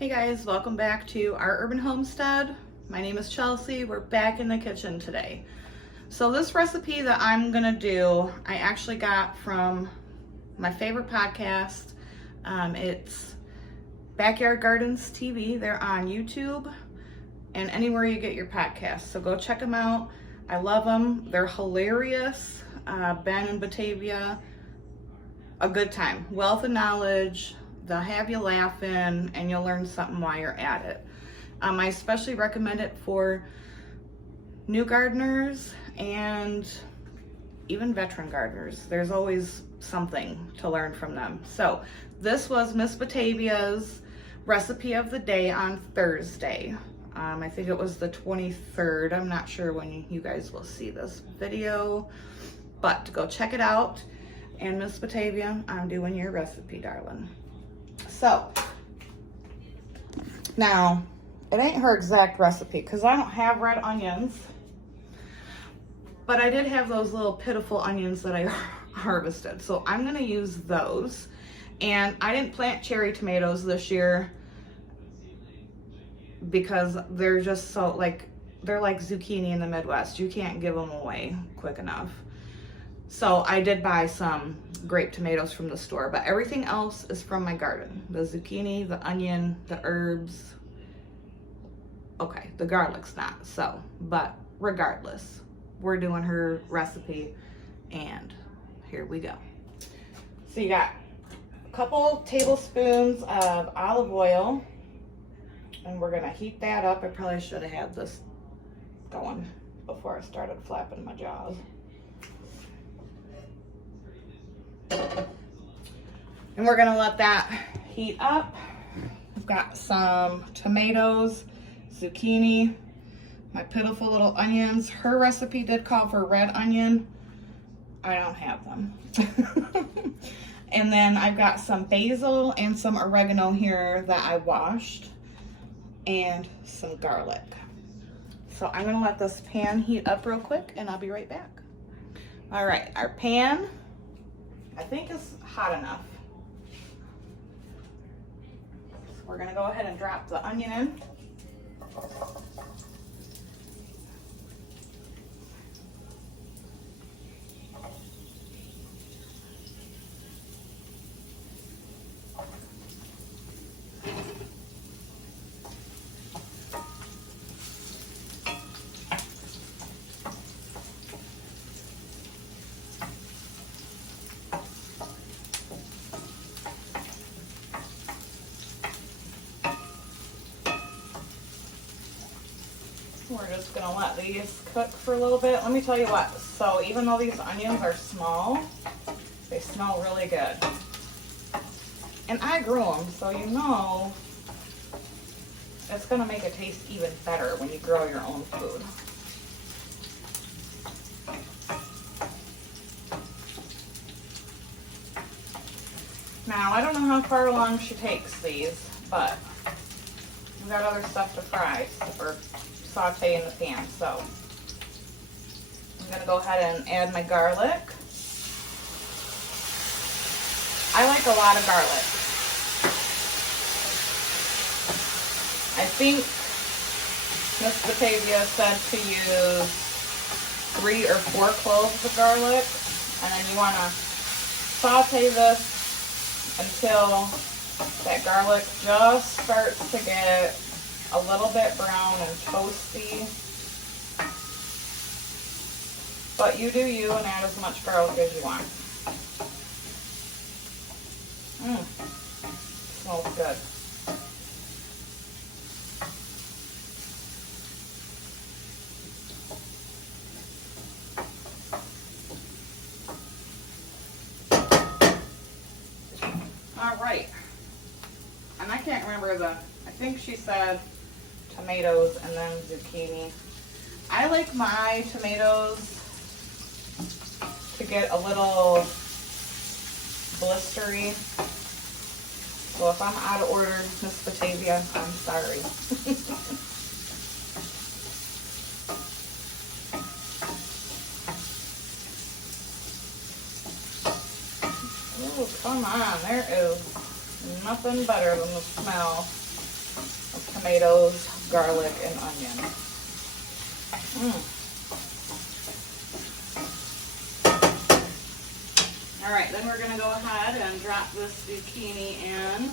Hey guys, welcome back to our urban homestead. My name is Chelsea. We're back in the kitchen today. So this recipe that I'm gonna do, I actually got from my favorite podcast. It's Backyard Gardens TV. They're on YouTube and anywhere you get your podcasts. So go check them out. I love them. They're hilarious. Ben and Batavia, a good time. Wealth of knowledge. They'll have you laughing and you'll learn something while you're at it. I especially recommend it for new gardeners and even veteran gardeners. There's always something to learn from them. So this was Miss Batavia's recipe of the day on Thursday. I think it was the 23rd. I'm not sure when you guys will see this video, but go check it out. And Miss Batavia, I'm doing your recipe, darling. So, now, it ain't her exact recipe because I don't have red onions, but I did have those little pitiful onions that I harvested. So I'm gonna use those. And I didn't plant cherry tomatoes this year because they're just so they're like zucchini in the Midwest. You can't give them away quick enough. So I did buy some grape tomatoes from the store, but everything else is from my garden. The zucchini, the onion, the herbs. Okay, the garlic's not, so, but regardless, we're doing her recipe and here we go. So you got a couple tablespoons of olive oil and we're gonna heat that up. I probably should have had this going before I started flapping my jaws. And we're gonna let that heat up. I've got some tomatoes, zucchini, my pitiful little onions. Her recipe did call for red onion. I don't have them. And then I've got some basil and some oregano here that I washed, and some garlic. So I'm gonna let this pan heat up real quick and I'll be right back. All right, our pan, I think it's hot enough. So we're gonna go ahead and drop the onion in. We're just gonna let these cook for a little bit. Let me tell you what, so even though these onions are small, they smell really good. And I grew them, so you know it's gonna make it taste even better when you grow your own food. Now, I don't know how far along she takes these, but we've got other stuff to fry or saute in the pan, so I'm gonna go ahead and add my garlic. I like a lot of garlic. I think Miss Batavia said to use 3 or 4 cloves of garlic, and then you wanna saute this until that garlic just starts to get a little bit brown and toasty. But you do you and add as much garlic as you want. Smells good. All right. And I can't remember I think she said tomatoes and then zucchini. I like my tomatoes to get a little blistery. So if I'm out of order, Miss Batavia, I'm sorry. Oh, come on, there is nothing better than the smell tomatoes, garlic, and onion. All right, then we're gonna go ahead and drop this zucchini in.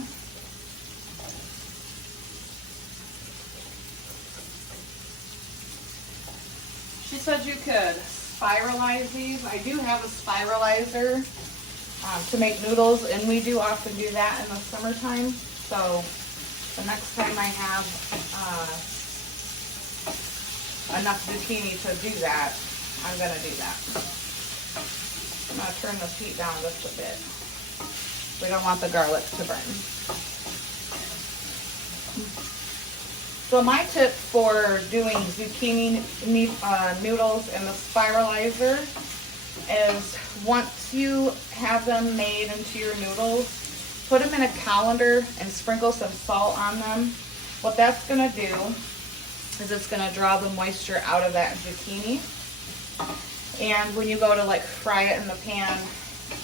She said you could spiralize these. I do have a spiralizer to make noodles, and we do often do that in the summertime. So the next time I have enough zucchini to do that, I'm gonna do that. I'm gonna turn the heat down just a bit. We don't want the garlic to burn. So my tip for doing zucchini noodles in the spiralizer is once you have them made into your noodles, put them in a colander and sprinkle some salt on them. What that's gonna do is it's gonna draw the moisture out of that zucchini. And when you go to like fry it in the pan,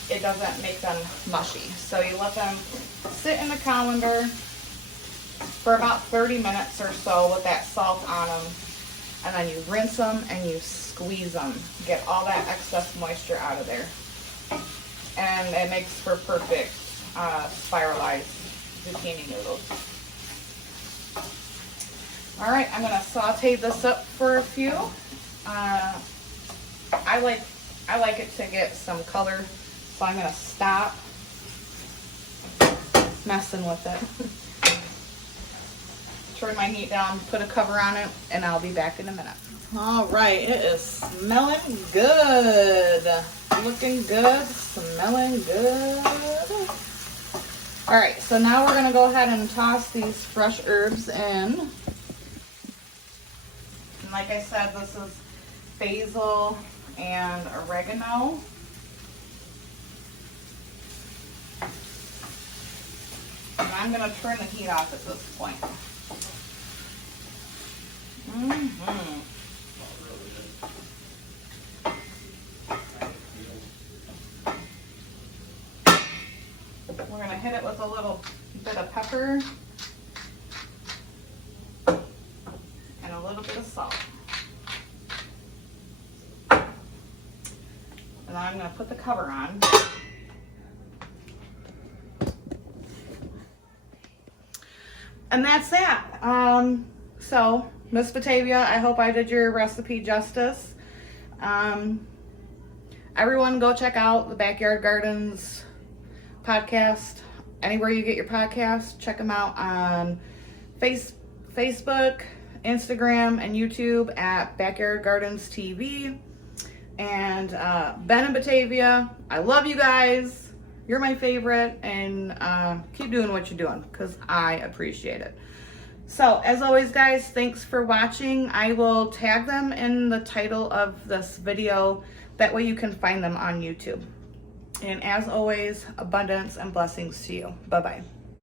it doesn't make them mushy. So you let them sit in the colander for about 30 minutes or so with that salt on them, and then you rinse them and you squeeze them. Get all that excess moisture out of there. And it makes for perfect spiralized zucchini noodles. All right, I'm gonna saute this up for a few. I like it to get some color, so I'm gonna stop messing with it. Turn my heat down, put a cover on it, and I'll be back in a minute. All right, it is smelling good. Looking good, smelling good. All right, so now we're gonna go ahead and toss these fresh herbs in. And like I said, this is basil and oregano. And I'm gonna turn the heat off at this point. We're gonna hit it with a little bit of pepper and a little bit of salt. And then I'm gonna put the cover on. And that's that. So, Miss Batavia, I hope I did your recipe justice. Everyone go check out the Backyard Gardens podcast. Anywhere you get your podcast, check them out on Facebook, Instagram, and YouTube at Backyard Gardens TV. And Ben and Batavia, I love you guys. You're my favorite, and keep doing what you're doing because I appreciate it. So, as always, guys, thanks for watching. I will tag them in the title of this video. That way you can find them on YouTube. And as always, abundance and blessings to you. Bye-bye.